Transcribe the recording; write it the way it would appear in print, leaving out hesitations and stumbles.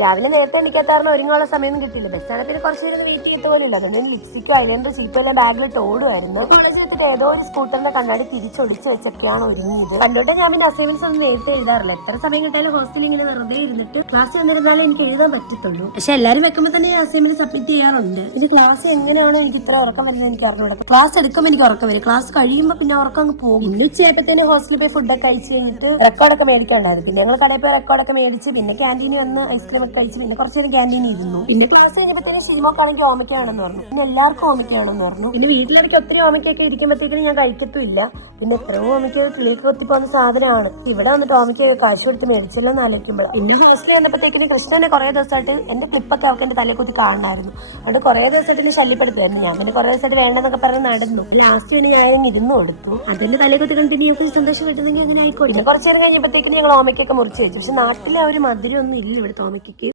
രാവിലെ നേരത്തെ എണിക്കാത്താറിന് ഒരുങ്ങാനുള്ള സമയമൊന്നും കിട്ടിയില്ല. ബസ്സാണ് പിന്നെ കുറച്ച് നേരം വെയിറ്റ് ചെയ്യത്ത പോലും ഇല്ല. അതുകൊണ്ട് ലിപ്സ്റ്റിക്കോ അതിലെന്തോ ചീറ്റോ എല്ലാം ബാഗിലിട്ട് ഓടുമായിരുന്നു. കോളേജ് വെച്ചിട്ട് ഏതോ ഒരു സ്കൂട്ടറിന്റെ കണ്ണാടി തിരിച്ചൊളിച്ച് വെച്ചൊക്കെയാണ് ഒരുങ്ങിയത്. പണ്ടോട്ടെ ഞാൻ പിന്നെ അസൈൻമെന്റ്സ് ഒന്നും നേരത്തെ എഴുതാറില്ല. എത്ര സമയം കിട്ടാലും ഹോസ്റ്റലിൽ ഇങ്ങനെ വെറുതെ ഇരുന്നിട്ട് ക്ലാസ് വന്നിരുന്നാലും എനിക്ക് എഴുതാൻ പറ്റത്തുള്ളൂ. പക്ഷെ എല്ലാവരും വെക്കുമ്പോൾ തന്നെ ഈ അസൈൻമെന്റ് സബ്മിറ്റ് ചെയ്യാറുണ്ട്. ഇനി ക്ലാസ് എങ്ങനെയാണോ എനിക്ക് ഇത്ര ഉറക്കം വരുന്നത് എനിക്ക് അറിഞ്ഞൂടാ. ക്ലാസ് എടുക്കുമ്പോൾ എനിക്ക് ഉറക്കം വരും, ക്ലാസ് കഴിയുമ്പോൾ പിന്നെ ഉറക്കം അങ്ങ് പോകും. ഇന്ന് ഉച്ചയായപ്പോഴത്തേന് ഹോസ്റ്റലിൽ പോയി ഫുഡൊക്കെ കഴിച്ച് കഴിഞ്ഞിട്ട് റെക്കോർഡൊക്കെ മേടിക്കാണ്ടായിരുന്നു. പിന്നെ ഞങ്ങൾ കടയിൽ പോയി റെക്കോർഡൊക്കെ മേടിച്ച് പിന്നെ ക്യാൻറ്റീനിൽ വന്ന് ഐസ്ക്രീം ഒക്കെ കഴിച്ച് പിന്നെ കുറച്ച് നേരം ക്യാൻറ്റീനിൽ ഇരുന്നു. പിന്നെ ക്ലാസ് കഴിഞ്ഞപ്പോഴത്തേന് ഷീമോക്കാണെങ്കിൽ ഓമയ്ക്കാണെന്ന് പറഞ്ഞു. പിന്നെ എല്ലാവർക്കും ഓമയ്ക്കാണെന്ന് പറഞ്ഞു. പിന്നെ വീട്ടിലെനിക്ക് ഒത്തിരി ഓമയ്ക്കൊക്കെ ഇരിക്കുമ്പോഴത്തേക്കും ഞാൻ കഴിക്കത്തുമില്ല. പിന്നെ എത്രയോ ഓമയ്ക്ക് കിളിയൊക്കെ കൊത്തിപ്പോകുന്ന സാധനമാണ്. ഇവിടെ വന്നിട്ട് ഓമയ്ക്ക് കാശ് കൊടുത്ത് മേടിച്ചല്ലോ എന്ന് ആലോചിക്കുമ്പോൾ. പിന്നെ ഹോസ്റ്റലിൽ വന്നപ്പോഴത്തേക്കിന് കൃഷ്ണനെ കുറേ ദിവസമായിട്ട് എന്റെ ക്ലിപ്പൊക്കെ അവർക്ക് എന്റെ തലയിൽ കുത്തി കാണണമായിരുന്നു. അതുകൊണ്ട് കുറേ ദിവസമായിട്ട് എന്നെ ശല്യപ്പെടുത്തുമായിരുന്നു. ഞാൻ പിന്നെ കുറേ ദിവസമായിട്ട് വേണ്ടെന്നൊക്കെ പറഞ്ഞ് നടന്നു. ലാസ്റ്റ് പിന്നെ ഞാൻ ഇരുന്ന് കൊടുത്തു. അതിന്റെ തലയിൽ കുത്തി കണ്ടിട്ട് എനിക്ക് സന്തോഷം കിട്ടുന്നെങ്കിൽ അങ്ങനെ ആയിക്കോട്ടെ. പിന്നെ കുറച്ച് നേരം കഴിഞ്ഞപ്പോഴത്തേക്കിന് ഞങ്ങൾ ഓമയ്ക്കൊക്കെ മുറിച്ച് വെച്ചു. പക്ഷെ നാട്ടിലെ ആ ഒരു മധുരം ഒന്നും ഇല്ല ഇവിടുത്തെ ഓമയ്ക്ക്.